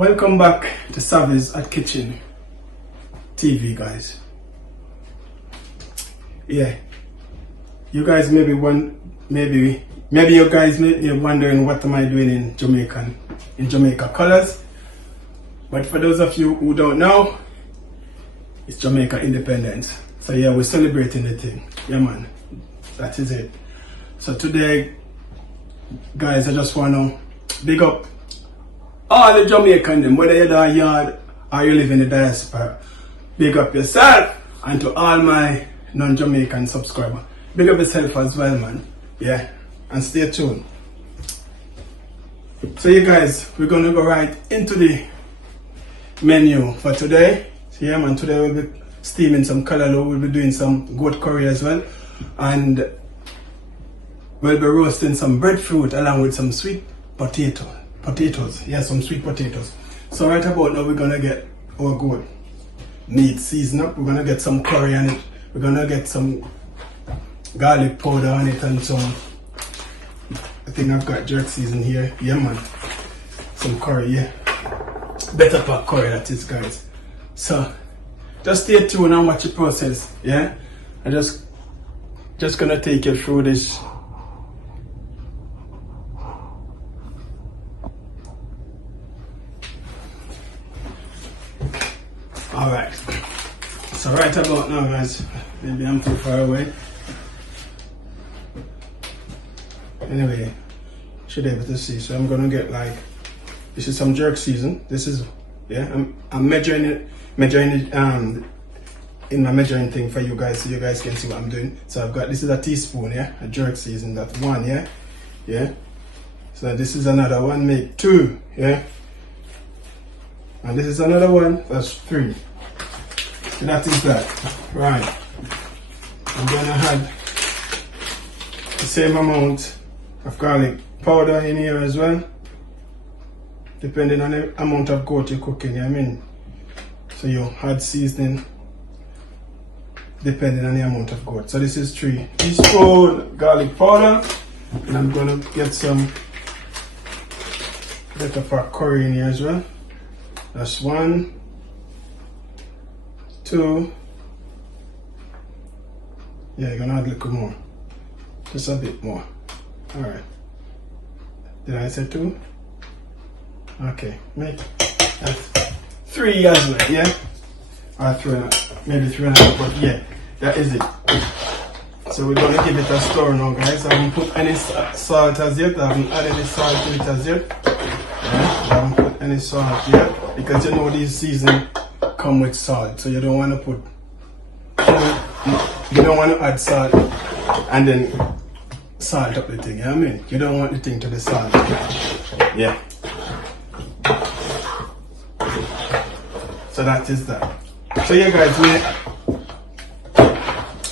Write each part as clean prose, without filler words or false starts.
Welcome back to Savizz at Kitchen TV, guys. Yeah, you guys maybe you guys may be wondering what am I doing in Jamaica colors. But for those of you who don't know, it's Jamaica Independence. So yeah, we're celebrating the thing. Yeah, man, that is it. So today, guys, I just want to big up all the Jamaican, whether you're in yard or you live in the diaspora. Big up yourself, and to all my non-Jamaican subscribers, big up yourself as well, man. Yeah, and stay tuned. So you guys, we're gonna go right into the menu for today. So yeah, man, today we'll be steaming some Calaloo, we'll be doing some goat curry as well, and we'll be roasting some breadfruit along with some sweet potatoes. Yeah, some sweet potatoes. So right about now we're gonna get our goat meat seasoned up. We're gonna get some curry on it. We're gonna get some garlic powder on it and some, I think I've got jerk season here. Yeah, man, some curry. Yeah, better pack curry that is, guys. So just stay tuned and watch the process. Yeah, I just gonna take you through this. Alright, so right about now, guys, maybe I'm too far away. Anyway, should be able to see. So I'm gonna get like, this is some jerk season. This is, yeah, I'm measuring it in my measuring thing for you guys, so you guys can see what I'm doing. So I've got, this is a teaspoon, yeah, a jerk season, that's one, yeah. So this is another one, make two, yeah. And this is another one, that's three. So that is that. Right. I'm gonna add the same amount of garlic powder in here as well, depending on the amount of goat you're cooking, you know what I mean? So you add seasoning depending on the amount of goat. So this is 3 teaspoons garlic powder, and I'm gonna get some better pack curry in here as well. That's 1, 2. Yeah, you're gonna add a little more, just a bit more. All right. Did I say 2? Okay, make that 3 as well. Yeah, or 3, maybe 3.5. But yeah, that is it. So we're gonna give it a stir now, guys. I haven't put any salt as yet. I haven't added any salt to it as yet. Yeah, I haven't put any salt yet, because you know these seasonings come with salt, so you don't want to put, you don't want to add salt and then salt up the thing, you know what I mean? You don't want the thing to be salty. Yeah. So that is that. So yeah, guys, we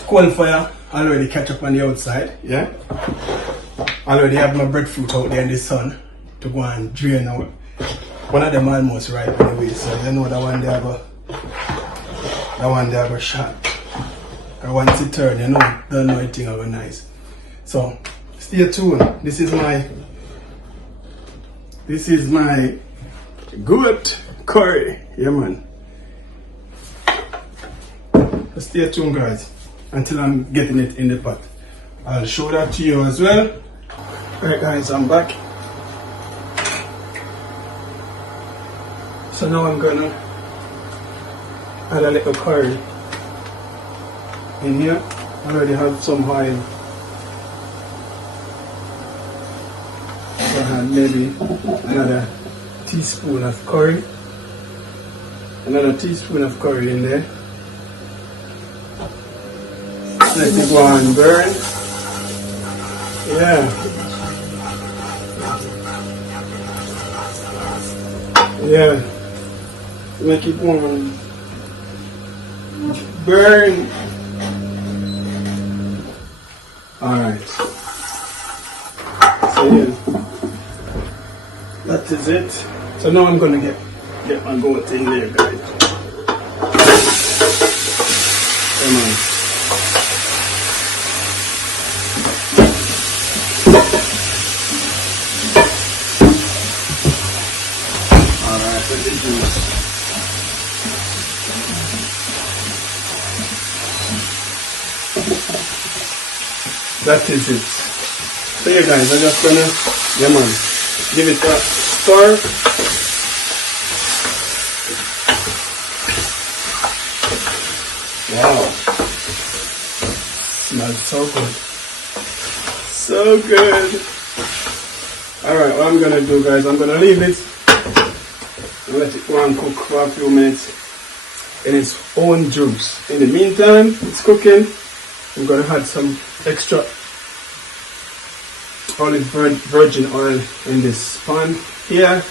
coal fire already catch up on the outside, yeah? I already have my breadfruit out there in the sun to go and drain out. One of them almost ripe anyway, so you know that one there go shot. And once it turn, you know, don't know anything over nice. So stay tuned. This is my goat curry. Yeah, man. So stay tuned, guys, until I'm getting it in the pot. I'll show that to you as well. Alright, guys, I'm back. So now I'm gonna add a little curry in here. I already have some oil. So I add maybe another teaspoon of curry. Another teaspoon of curry in there. Let it go and burn. Yeah. Make it warm. Burn. Alright. So yeah, that is it. So now I'm gonna get my goat in there, guys. Come on. the juice. That is it. So yeah guys, I'm just gonna, yeah man, give it a stir. Wow. Smells so good. So good. Alright, what I'm gonna do guys, I'm gonna leave it and let it go and cook for a few minutes in its own juice. In the meantime, it's cooking. I'm gonna add some extra olive virgin oil in this pan here.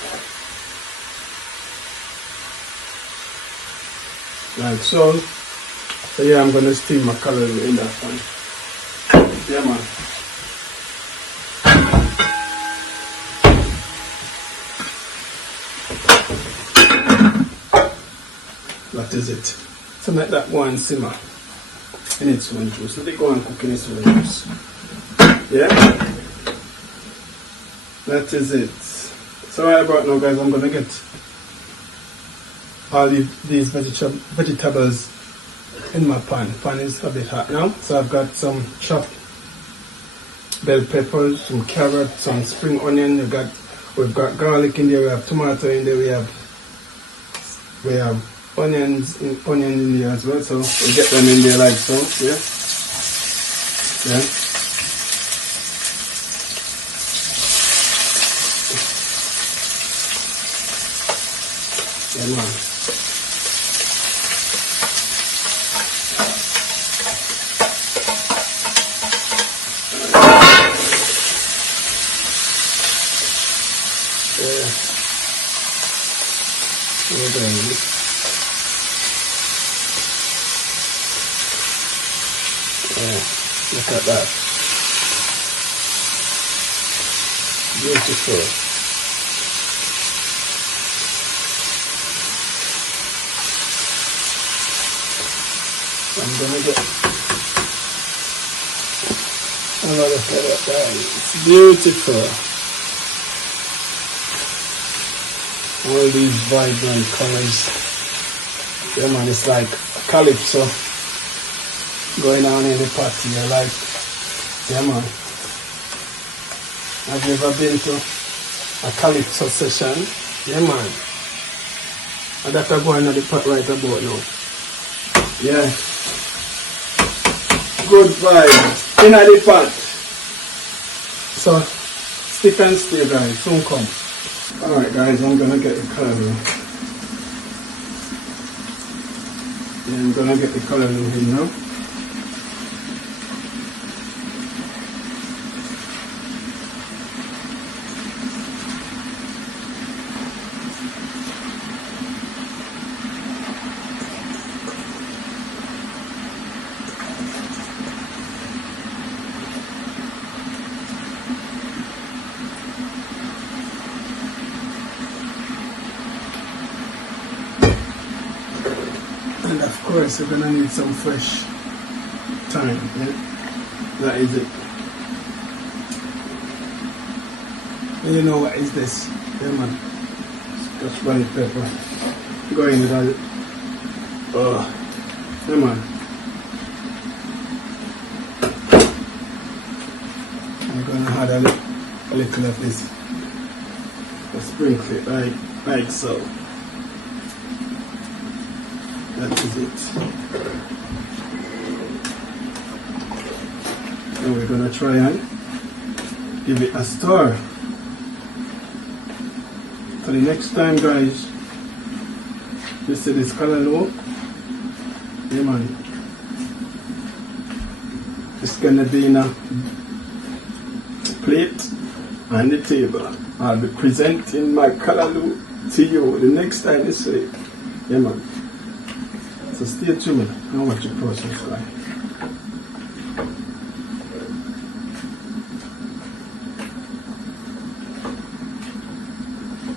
Like so. So yeah, I'm gonna steam my callaloo in that pan. Yeah man. That is it. So let that go and simmer in its own juice. Let it go and cook in its own juice. Yeah? That is it. So right about now guys, I'm gonna get all these vegetables in my pan. Pan is a bit hot now. So I've got some chopped bell peppers, some carrots, some spring onion. We've got garlic in there, we have tomato in there, we have onion in there as well. So we'll get them in there like so. Yeah. Yeah. Yeah, man. Yeah. Look at that. Beautiful. I'm gonna get a lot of that. It's beautiful. All these vibrant colors. Yeah man, it's like calypso going on in the party. I like, yeah man. Have you ever been to a calypso session? Yeah man. And that's going on the pot right about now. Yeah. Good vibes in the pot. So stick and stay guys, soon come. Alright guys, I'm gonna get the callaloo. Yeah, I'm gonna get the callaloo in now. And of course you're gonna need some fresh thyme, yeah? That is it. And you know what is this? Yeah man. Just black pepper. Go in with that. Oh, yeah man. I'm gonna add a little of this. Just sprinkle it like so. That is it. Now we're gonna try and give it a stir. So the next time guys, you see this callaloo, yeah man, it's gonna be in a plate on the table. I'll be presenting my callaloo to you the next time you see it. Yeah man. So stay tuned and watch the process like.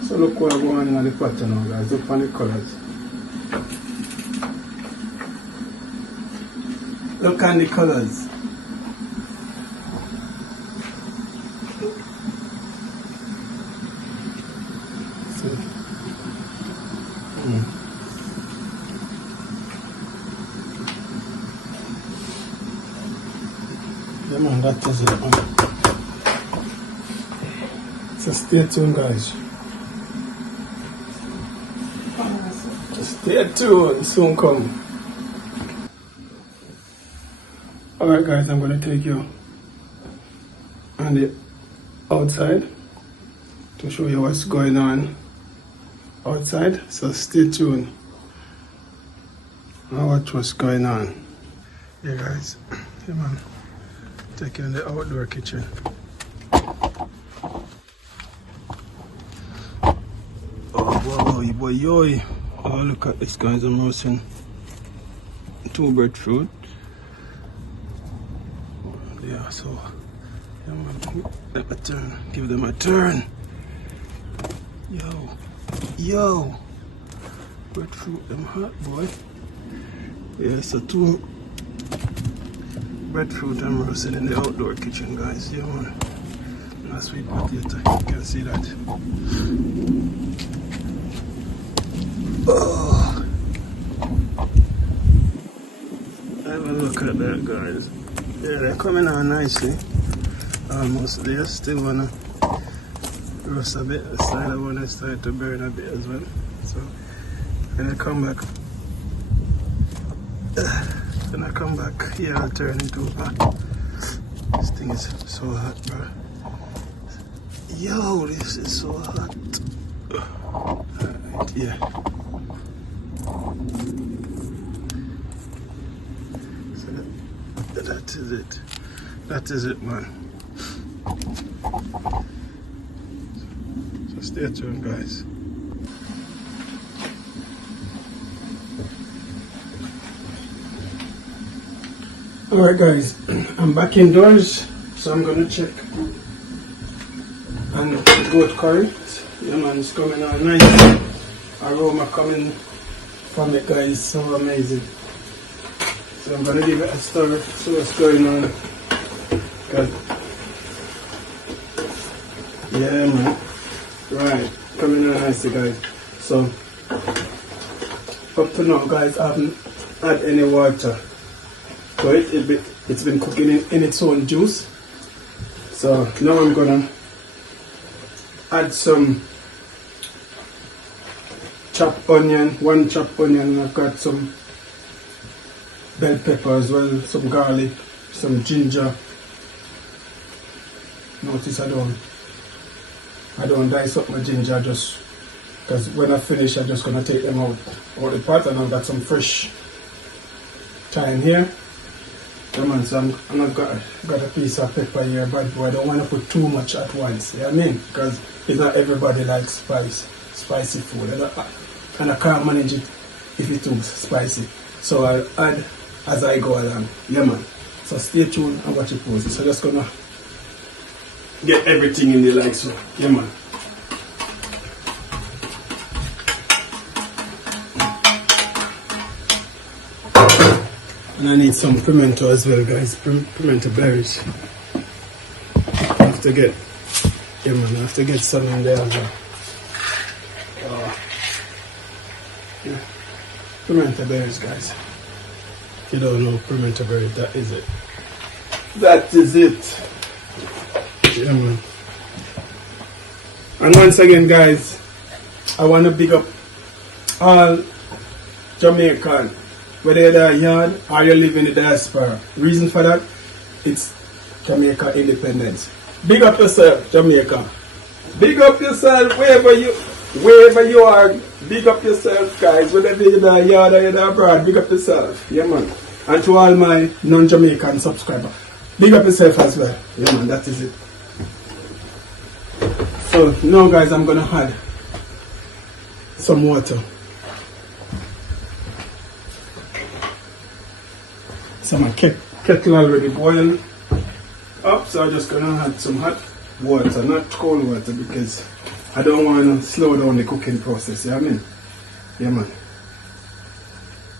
So look what I'm going on the pot now guys, look on the colors. Look on the colors. Yeah man, that is it man. So stay tuned guys. Stay tuned, soon come. Alright guys, I'm going to take you on the outside to show you what's going on outside. So stay tuned and watch what's going on. Yeah guys, yeah man, take you in the outdoor kitchen. Oh boy, yo. Oh look at this guys, I'm roasting 2 breadfruit. Yeah, so yeah, man, let me turn, give them a turn. Yo, breadfruit them hot boy. Yeah, so 2 breadfruit I'm roasting in the outdoor kitchen guys. Yeah man, and a sweet potato, you can see that. Oh, have a look at that guys. Yeah, they're coming on nicely. Almost there. Still wanna roast a bit. The side I wanna start to burn a bit as well. So when I come back, here I'll turn into hot. This thing is so hot, bro. Yo, this is so hot. Alright, yeah. That is it. That is it, man. So stay tuned, guys. Alright, guys. I'm back indoors, so I'm gonna check and goat curry. Yeah, man, it's coming out nice. Aroma coming from it, guys. So amazing. So I'm gonna give it a stir, see what's going on. Good. Yeah man. Right, coming in nicely guys. So up to now guys, I haven't had any water. So it's been cooking in its own juice. So now I'm gonna add some chopped onion, 1 chopped onion, and I've got some bell pepper as well, some garlic, some ginger. Notice I don't dice up my ginger, just because when I finish I'm just gonna take them out of the pot, and I've got some fresh thyme here. Come on, so I've got a piece of pepper here, but I don't want to put too much at once. You know what I mean? Because it's not everybody likes spicy food, and I can't manage it if it's too spicy. So I'll add as I go along. Yeah man. So stay tuned and watch it pose. So just gonna get everything in the like so. Yeah man. And I need some pimento as well guys. Pimento berries. I have to get, yeah man, I have to get some in there as well. Yeah. Pimento berries guys. If you don't know pimento berries, that is it. That is it. Yeah man. And once again guys, I want to big up all Jamaican, whether you're in a yard or you live in the diaspora. Reason for that, it's Jamaica Independence. Big up yourself, Jamaica. Big up yourself wherever you are. Big up yourself guys, whether you're in a yard or you're abroad, big up yourself. Yeah man. And to all my non-Jamaican subscribers, big up yourself as well. Yeah man, that is it. So now guys, I'm gonna add some water. So my kettle already boiled up, so I'm just gonna add some hot water, not cold water, because I don't want to slow down the cooking process. You know what I mean? Yeah man.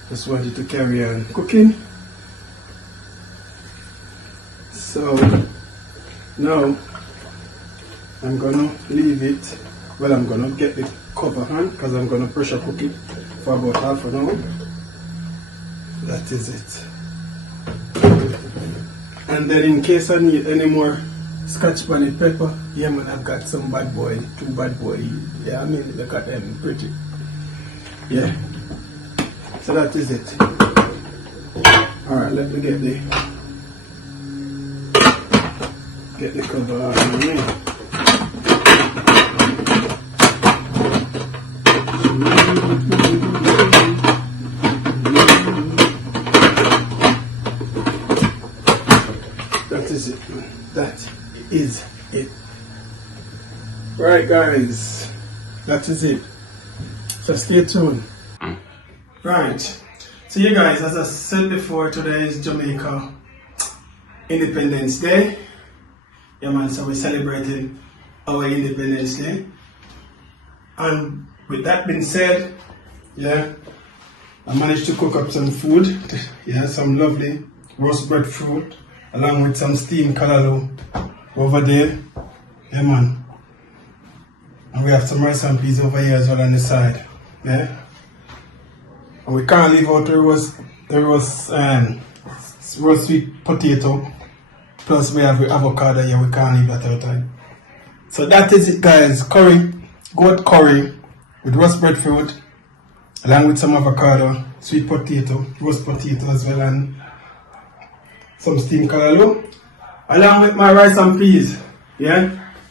Just want it to carry on cooking. So now I'm gonna leave it. Well, I'm gonna get the cover because I'm going to pressure cook it for about half an hour. That is it. And then in case I need any more scotch bonnet pepper, yeah man, I've got some bad boy, 2 bad boy. Yeah, I mean, look at them, pretty. Yeah. So that is it. Alright, let me get the cover out of the way. That is it, man. That is it. Right, guys, that is it. So stay tuned. Right. So you guys, as I said before, today is Jamaica Independence Day. Yeah man, so we're celebrating our Independence Day. And with that being said, yeah, I managed to cook up some food. Yeah, some lovely roast breadfruit along with some steamed callaloo over there. Yeah man. And we have some rice and peas over here as well on the side. Yeah. And we can't leave out the roast sweet potato. Plus we have the avocado here, we can't leave that out. So that is it guys. Curry, goat curry with roast breadfruit along with some avocado, sweet potato, roast potato as well, and some steamed callaloo along with my rice and peas. Yeah.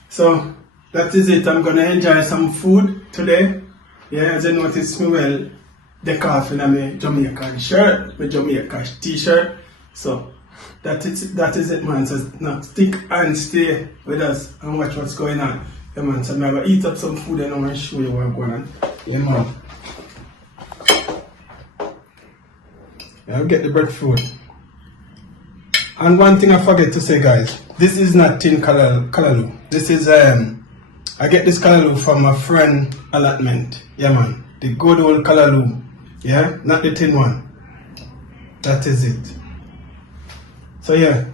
So that is it. I'm gonna enjoy some food today. Yeah, as you notice me well deck off in my Jamaican shirt, my Jamaican t-shirt. So that is it man. So now stick and stay with us and watch what's going on. Yeah man, so I'm gonna eat up some food and I'm gonna show you what's going on. Yeah man. I'll get the breadfruit. And one thing I forget to say guys, this is not tin callaloo. This is I get this callaloo from a friend allotment. Yeah man, the good old callaloo. Yeah, not the tin one. That is it. So yeah,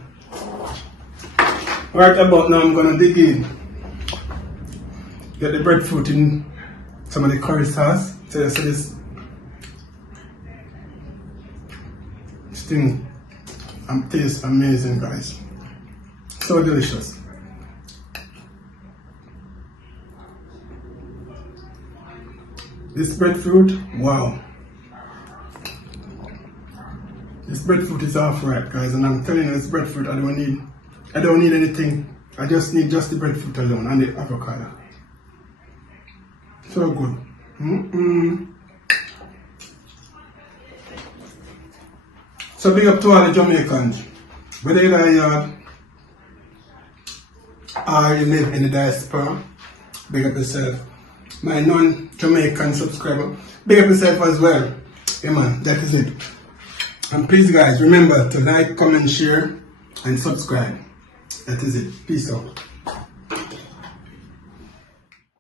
right about now I'm gonna dig in. Get the breadfruit in some of the curry sauce. So this thing tastes amazing guys. So delicious. This breadfruit, wow. This breadfruit is half right guys, and I'm telling you this breadfruit I don't need anything. I just need just the breadfruit alone and the avocado. So good. So big up to all the Jamaicans. Whether you are yard or you live in the diaspora, big up yourself. My non-Jamaican subscriber, big up yourself as well. Yeah man, that is it. And please guys, remember to like, comment, share and subscribe. That is it. Peace out.